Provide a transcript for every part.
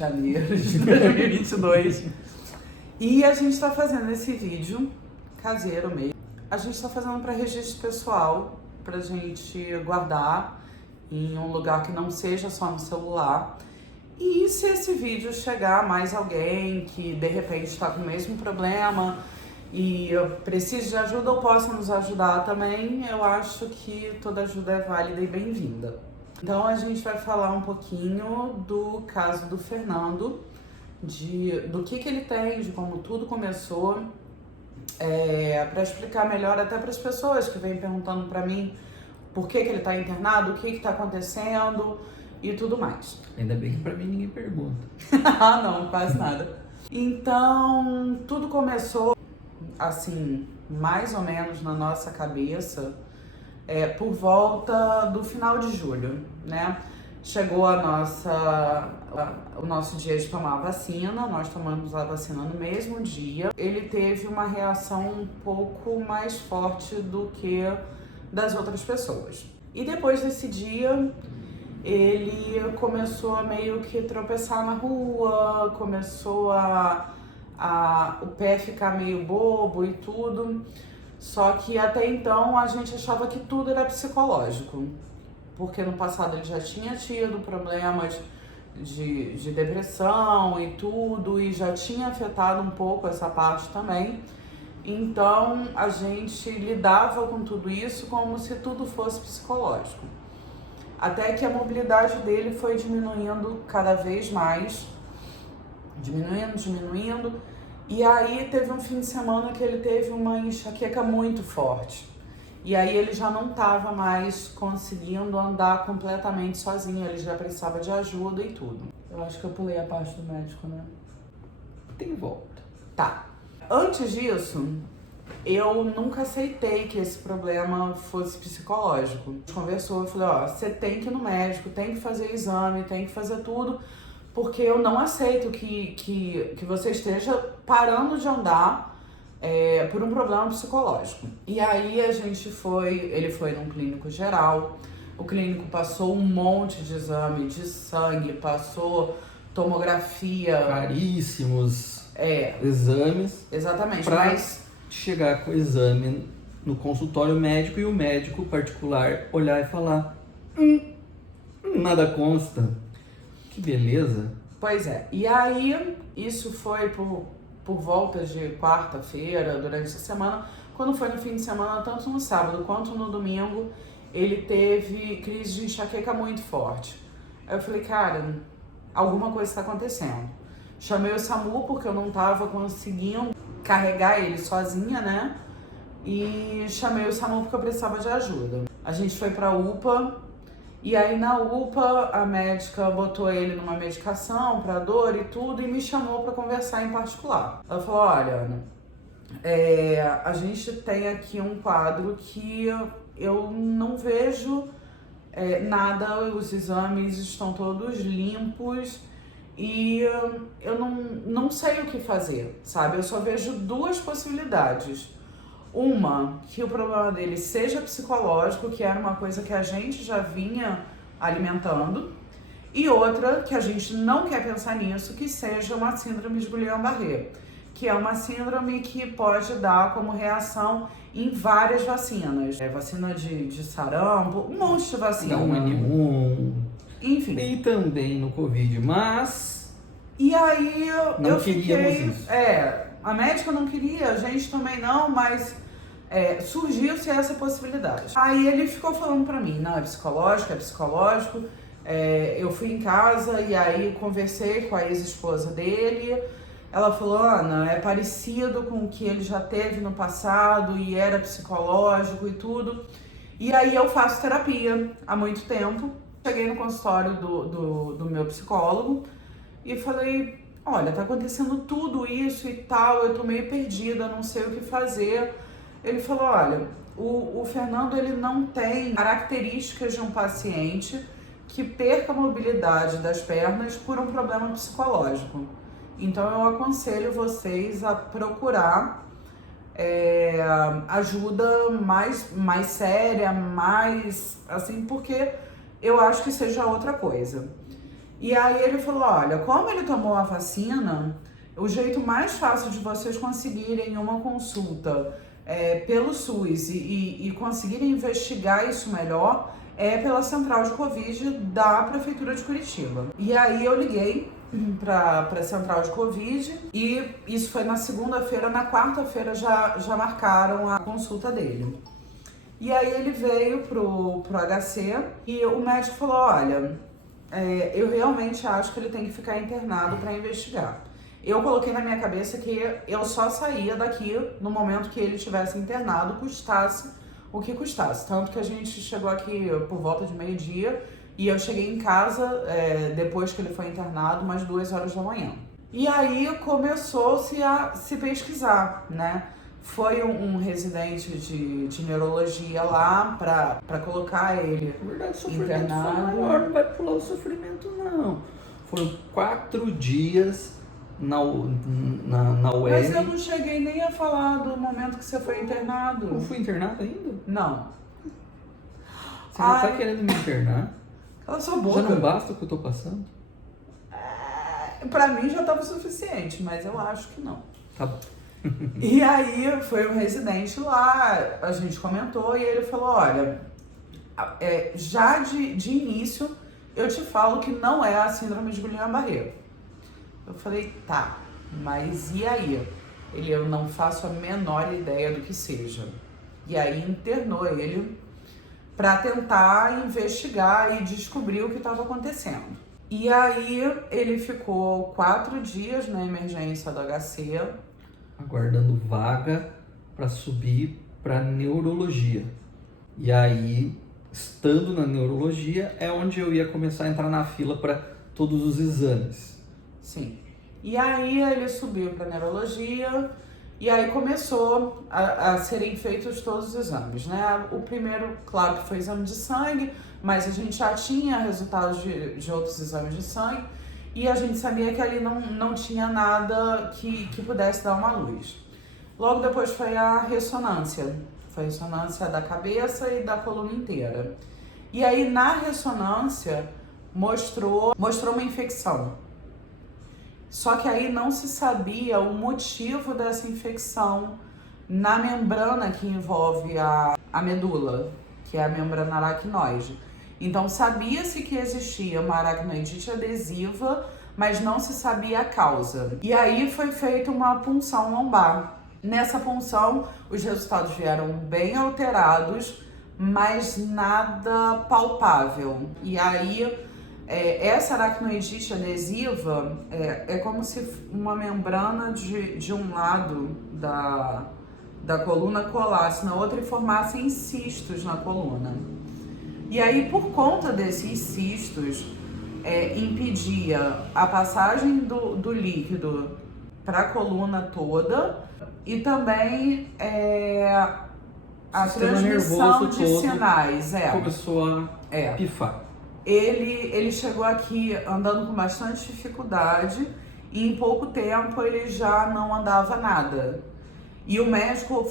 janeiro de 2022. E a gente tá fazendo esse vídeo caseiro mesmo. A gente tá fazendo para registro pessoal, pra gente guardar em um lugar que não seja só no celular. E se esse vídeo chegar a mais alguém que de repente está com o mesmo problema e precisa de ajuda ou possa nos ajudar também, eu acho que toda ajuda é válida e bem-vinda. Então a gente vai falar um pouquinho do caso do Fernando, do que ele tem, de como tudo começou, para explicar melhor até para as pessoas que vêm perguntando para mim por que ele está internado, o que está acontecendo e tudo mais. Ainda bem que pra mim ninguém pergunta. Ah, não, quase nada. Então, tudo começou, assim, mais ou menos na nossa cabeça, por volta do final de julho, né? Chegou o nosso dia de tomar a vacina, nós tomamos a vacina no mesmo dia. Ele teve uma reação um pouco mais forte do que das outras pessoas. E depois desse dia, ele começou a meio que tropeçar na rua, começou o pé ficar meio bobo e tudo. Só que até então a gente achava que tudo era psicológico, porque no passado ele já tinha tido problemas de depressão e tudo, e já tinha afetado um pouco essa parte também. Então a gente lidava com tudo isso como se tudo fosse psicológico. Até que a mobilidade dele foi diminuindo cada vez mais, diminuindo. E aí teve um fim de semana que ele teve uma enxaqueca muito forte. E aí ele já não estava mais conseguindo andar completamente sozinho, ele já precisava de ajuda e tudo. Eu acho que eu pulei a parte do médico, né? Tem volta. Tá. Antes disso, eu nunca aceitei que esse problema fosse psicológico. A gente conversou, eu falei, você tem que ir no médico, tem que fazer exame, tem que fazer tudo, porque eu não aceito que você esteja parando de andar por um problema psicológico. E aí ele foi num clínico geral, o clínico passou um monte de exame de sangue, passou tomografia. Caríssimos exames. Exatamente, mas chegar com o exame no consultório médico e o médico particular olhar e falar nada consta. Que beleza. Pois é, e aí isso foi por volta de quarta-feira, durante a semana. Quando foi no fim de semana, tanto no sábado quanto no domingo, ele teve crise de enxaqueca muito forte. Aí eu falei, cara, alguma coisa está acontecendo. Chamei o SAMU porque eu não estava conseguindo carregar ele sozinha, né? E chamei o SAMU porque eu precisava de ajuda. A gente foi pra UPA, e aí na UPA a médica botou ele numa medicação pra dor e tudo, e me chamou pra conversar em particular. Ela falou, olha, Ana, a gente tem aqui um quadro que eu não vejo nada, os exames estão todos limpos, e eu não sei o que fazer, sabe? Eu só vejo duas possibilidades. Uma, que o problema dele seja psicológico, que era uma coisa que a gente já vinha alimentando. E outra, que a gente não quer pensar nisso, que seja uma síndrome de Guillain-Barré, que é uma síndrome que pode dar como reação em várias vacinas. Vacina de sarampo, um monte de vacina. H1N1... Enfim. E também no Covid, mas... E aí eu fiquei... Isso. A médica não queria, a gente também não, mas surgiu-se essa possibilidade. Aí ele ficou falando pra mim, não, é psicológico. Eu fui em casa e aí conversei com a ex-esposa dele. Ela falou, Ana, é parecido com o que ele já teve no passado e era psicológico e tudo. E aí eu faço terapia há muito tempo. Cheguei no consultório do meu psicólogo e falei, olha, tá acontecendo tudo isso e tal, eu tô meio perdida, não sei o que fazer. Ele falou, olha, o Fernando, ele não tem características de um paciente que perca a mobilidade das pernas por um problema psicológico. Então eu aconselho vocês a procurar ajuda mais séria, mais assim, porque eu acho que seja outra coisa. E aí ele falou, olha, como ele tomou a vacina, o jeito mais fácil de vocês conseguirem uma consulta pelo SUS e conseguirem investigar isso melhor é pela central de Covid da Prefeitura de Curitiba. E aí eu liguei para a central de Covid e isso foi na segunda-feira, na quarta-feira já marcaram a consulta dele. E aí ele veio pro HC e o médico falou, olha, eu realmente acho que ele tem que ficar internado para investigar. Eu coloquei na minha cabeça que eu só saía daqui no momento que ele estivesse internado, custasse o que custasse. Tanto que a gente chegou aqui por volta de meio-dia e eu cheguei em casa depois que ele foi internado, umas 2 horas da manhã. E aí começou-se a se pesquisar, né? Foi um residente de neurologia lá para colocar ele Na verdade, o sofrimento internado. foi maior, não vai pular o sofrimento, não. Foram 4 dias na UER. Mas eu não cheguei nem a falar do momento que você foi internado. Não fui internado ainda? Não. Você já tá querendo me internar? Cala sua boca. Já não basta o que eu tô passando? Pra mim já tava o suficiente, mas eu acho que não. Tá bom. E aí foi um residente lá, a gente comentou e ele falou, olha, já de início eu te falo que não é a síndrome de Guillain-Barré. Eu falei, tá, mas e aí? Eu não faço a menor ideia do que seja. E aí internou ele para tentar investigar e descobrir o que estava acontecendo. E aí ele ficou 4 dias na emergência do HC, aguardando vaga para subir para neurologia. E aí, estando na neurologia, é onde eu ia começar a entrar na fila para todos os exames. Sim. E aí ele subiu para neurologia e aí começou a serem feitos todos os exames, né? O primeiro, claro que foi exame de sangue, mas a gente já tinha resultados de outros exames de sangue e a gente sabia que ali não tinha nada que pudesse dar uma luz. Logo depois foi a ressonância. Foi a ressonância da cabeça e da coluna inteira. E aí na ressonância mostrou uma infecção. Só que aí não se sabia o motivo dessa infecção na membrana que envolve a medula, que é a membrana aracnoide. Então sabia-se que existia uma aracnoidite adesiva, mas não se sabia a causa. E aí foi feita uma punção lombar. Nessa punção, os resultados vieram bem alterados, mas nada palpável. E aí, essa aracnoidite adesiva é como se uma membrana de um lado da coluna colasse na outra e formassem cistos na coluna. E aí, por conta desses cistos, impedia a passagem do líquido para a coluna toda e também a transmissão de sinais. Começou a pifar. Ele chegou aqui andando com bastante dificuldade e em pouco tempo ele já não andava nada. E o médico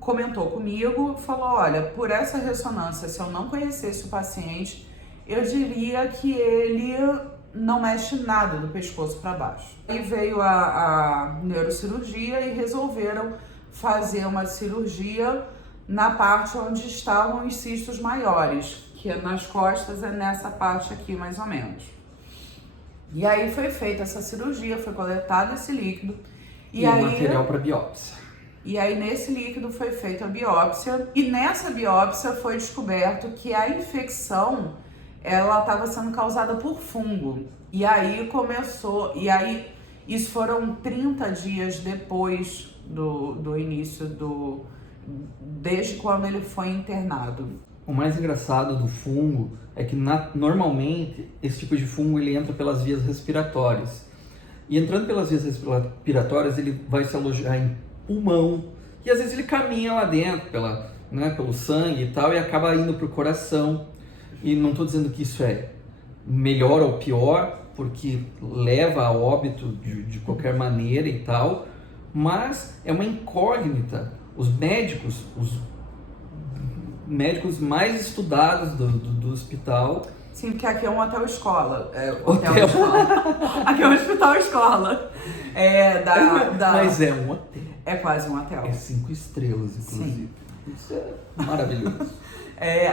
comentou comigo, falou, olha, por essa ressonância, se eu não conhecesse o paciente, eu diria que ele não mexe nada do pescoço para baixo. Aí veio a neurocirurgia e resolveram fazer uma cirurgia na parte onde estavam os cistos maiores, que nas costas é nessa parte aqui mais ou menos. E aí foi feita essa cirurgia, foi coletado esse líquido. E aí, material para biópsia. E aí nesse líquido foi feita a biópsia e nessa biópsia foi descoberto que a infecção ela estava sendo causada por fungo. E aí isso foram 30 dias depois do início desde quando ele foi internado. O mais engraçado do fungo é que normalmente esse tipo de fungo ele entra pelas vias respiratórias. E entrando pelas vias respiratórias ele vai se alojar em pulmão e às vezes ele caminha lá dentro pelo sangue e tal e acaba indo para o coração. E não estou dizendo que isso é melhor ou pior, porque leva a óbito de qualquer maneira e tal, mas é uma incógnita. Os médicos mais estudados do hospital Sim, porque aqui é um hotel-escola. Hotel-escola. Aqui é um hospital-escola. Mas é um hotel. É quase um hotel. É 5 estrelas, inclusive. Sim. Isso é maravilhoso.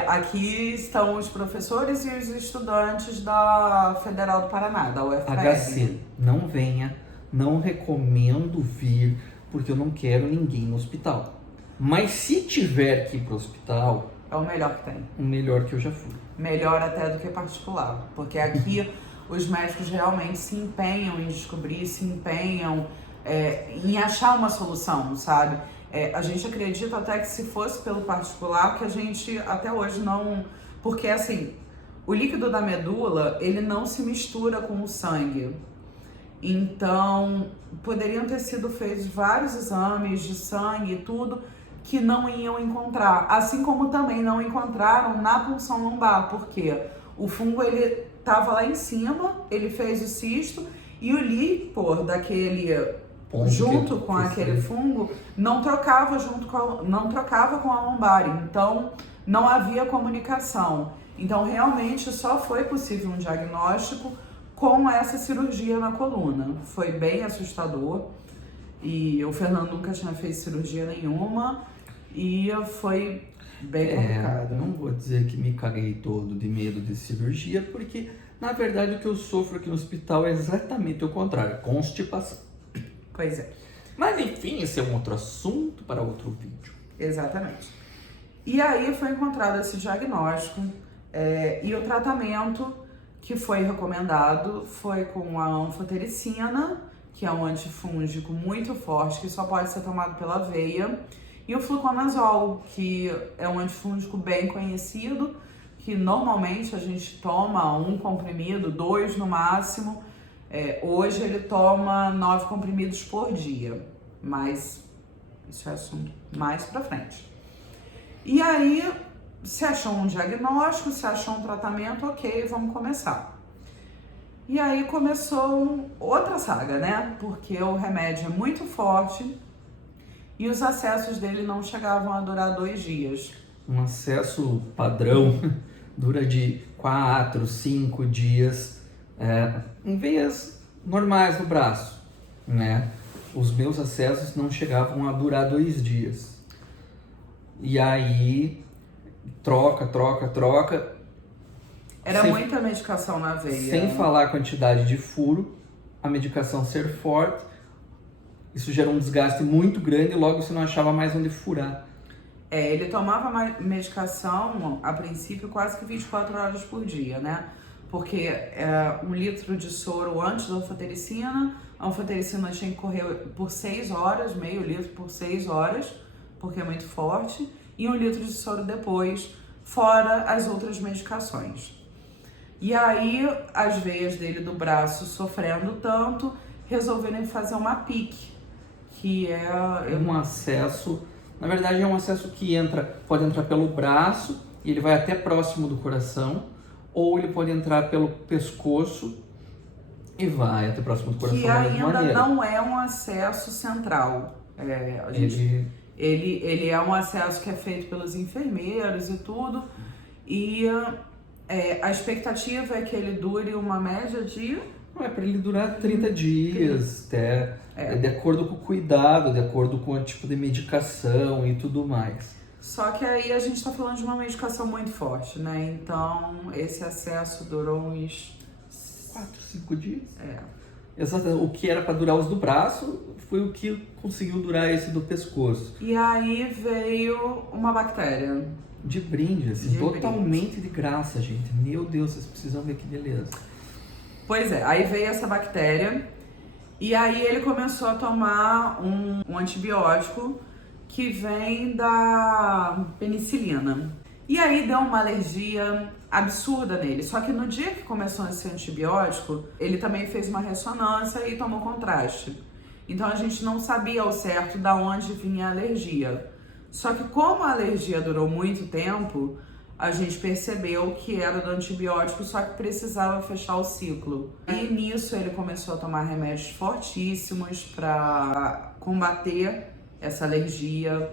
Aqui estão os professores e os estudantes da Federal do Paraná, da UFPR. HC, não venha, não recomendo vir, porque eu não quero ninguém no hospital. Mas se tiver que ir pro hospital... É o melhor que tem. O melhor que eu já fui. Melhor até do que particular. Porque aqui os médicos realmente se empenham em descobrir, se empenham em achar uma solução, sabe? A gente acredita até que se fosse pelo particular, que a gente até hoje não... Porque assim, o líquido da medula, ele não se mistura com o sangue. Então, poderiam ter sido feitos vários exames de sangue e tudo que não iam encontrar. Assim como também não encontraram na punção lombar, porque o fungo, ele estava lá em cima, ele fez o cisto e o líquor daquele... junto com aquele fungo, não trocava com a lombar, então não havia comunicação. Então realmente só foi possível um diagnóstico com essa cirurgia na coluna. Foi bem assustador e o Fernando nunca tinha feito cirurgia nenhuma e foi bem complicado. Não vou dizer que me caguei todo de medo de cirurgia, porque na verdade o que eu sofro aqui no hospital é exatamente o contrário, constipação. Pois é. Mas enfim, esse é um outro assunto para outro vídeo. Exatamente. E aí foi encontrado esse diagnóstico e o tratamento que foi recomendado foi com a anfotericina, que é um antifúngico muito forte, que só pode ser tomado pela veia, e o fluconazol, que é um antifúngico bem conhecido, que normalmente a gente toma 1 comprimido, 2 no máximo. Hoje ele toma 9 comprimidos por dia, mas isso é assunto mais pra frente. E aí, se achou um diagnóstico, se achou um tratamento, ok, vamos começar. E aí começou outra saga, né? Porque o remédio é muito forte e os acessos dele não chegavam a durar 2 dias. Um acesso padrão dura de 4, 5 dias. Em veias normais no braço, né? Os meus acessos não chegavam a durar 2 dias. E aí, troca. Era muita medicação na veia. Sem falar a quantidade de furo, a medicação ser forte, isso gerou um desgaste muito grande e logo você não achava mais onde furar. Ele tomava medicação, a princípio, quase que 24 horas por dia, né? Porque 1 litro de soro antes da anfotericina, a anfotericina tinha que correr por 6 horas, meio litro por 6 horas, porque é muito forte, e 1 litro de soro depois, fora as outras medicações. E aí, as veias dele do braço sofrendo tanto, resolveram fazer uma PIC, que é um acesso, na verdade é um acesso que pode entrar pelo braço, e ele vai até próximo do coração, ou ele pode entrar pelo pescoço e vai até próximo do coração da mesma maneira. Que ainda não é um acesso central. Ele é um acesso que é feito pelos enfermeiros e tudo. E a expectativa é que ele dure uma média de... Não, é para ele durar 30 dias, de acordo com o cuidado, de acordo com o tipo de medicação e tudo mais. Só que aí a gente está falando de uma medicação muito forte, né? Então, esse acesso durou uns 4, 5 dias. Exato. O que era para durar os do braço foi o que conseguiu durar esse do pescoço. E aí veio uma bactéria. De brinde, assim, totalmente de graça, gente. Meu Deus, vocês precisam ver que beleza. Pois é, aí veio essa bactéria e aí ele começou a tomar um antibiótico que vem da penicilina. E aí deu uma alergia absurda nele. Só que no dia que começou esse antibiótico, ele também fez uma ressonância e tomou contraste. Então a gente não sabia ao certo de onde vinha a alergia. Só que como a alergia durou muito tempo, a gente percebeu que era do antibiótico, só que precisava fechar o ciclo. E nisso ele começou a tomar remédios fortíssimos para combater essa alergia.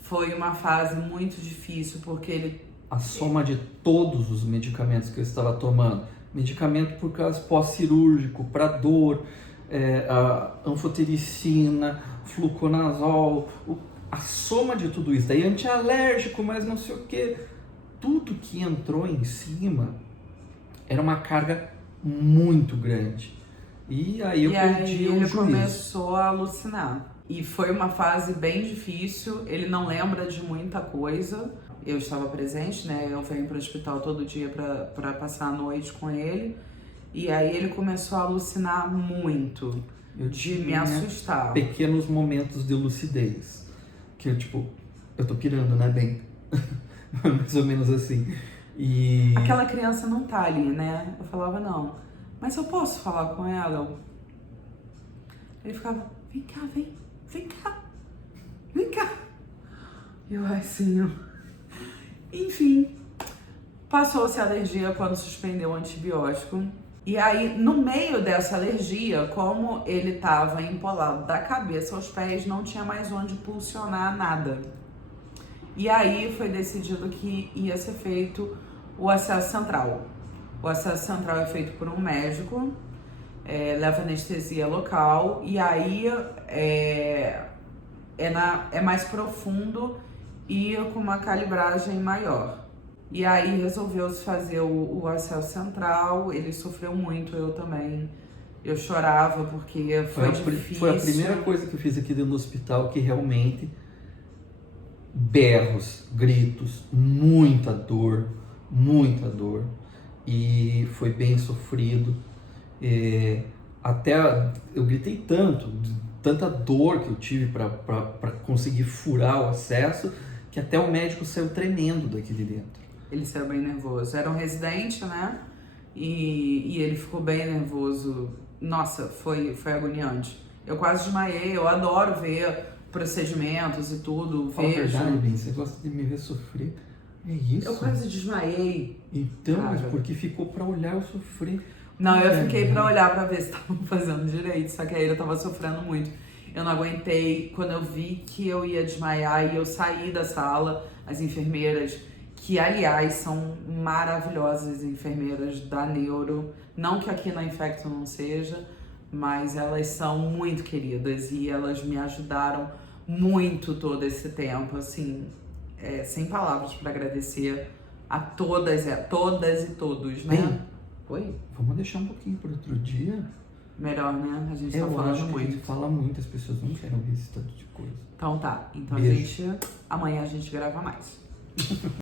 Foi uma fase muito difícil, porque ele a soma de todos os medicamentos que eu estava tomando. Medicamento por causa pós-cirúrgico, para dor, a anfotericina, fluconazol, a soma de tudo isso. Daí antialérgico, mas não sei o que. Tudo que entrou em cima era uma carga muito grande. E aí eu perdi o ele juízo. começou a alucinar. E foi uma fase bem difícil, ele não lembra de muita coisa. Eu estava presente, né? Eu venho para o hospital todo dia para passar a noite com ele. E aí ele começou a alucinar muito, de me assustar. Pequenos momentos de lucidez. Que eu, tipo, eu tô pirando, né, bem? Mais ou menos assim. E... aquela criança não tá ali, né? Eu falava, não. Mas eu posso falar com ela? Ele ficava, vem cá, vem cá. Vem cá. Eu assim, enfim, passou-se a alergia quando suspendeu o antibiótico. E aí, no meio dessa alergia, como ele estava empolado da cabeça aos pés, não tinha mais onde pulsionar nada. E aí foi decidido que ia ser feito o acesso central. O acesso central é feito por um médico, leva anestesia local, e aí é mais profundo e com uma calibragem maior. E aí resolveu-se fazer o acesso central, ele sofreu muito, eu também. Eu chorava porque foi difícil. Foi a primeira coisa que eu fiz aqui dentro do hospital, que realmente berros, gritos, muita dor, e foi bem sofrido. Até eu gritei tanto, tanta dor que eu tive para conseguir furar o acesso, que até o médico saiu tremendo daqui de dentro. Ele saiu bem nervoso. Era um residente, né? E ele ficou bem nervoso. Nossa, foi agoniante. Eu quase desmaiei. Eu adoro ver procedimentos e tudo. Fala a verdade, bem, você gosta de me ver sofrer. É isso? Eu quase desmaiei. Então, cara, mas porque ficou pra olhar eu sofrer. Não, eu fiquei pra olhar pra ver se estavam fazendo direito. Só que aí eu tava sofrendo muito. Eu não aguentei. Quando eu vi que eu ia desmaiar e eu saí da sala, as enfermeiras, que aliás são maravilhosas, as enfermeiras da Neuro, não que aqui na Infecto não seja, mas elas são muito queridas e elas me ajudaram muito todo esse tempo, assim, sem palavras para agradecer a todas e todos, né? Bem, oi? Vamos deixar um pouquinho para outro dia? Melhor, né? A gente eu tá falando acho muito. Que a gente fala muito, as pessoas não querem ouvir esse tanto de coisa. Então tá, então Beijo. amanhã a gente grava mais.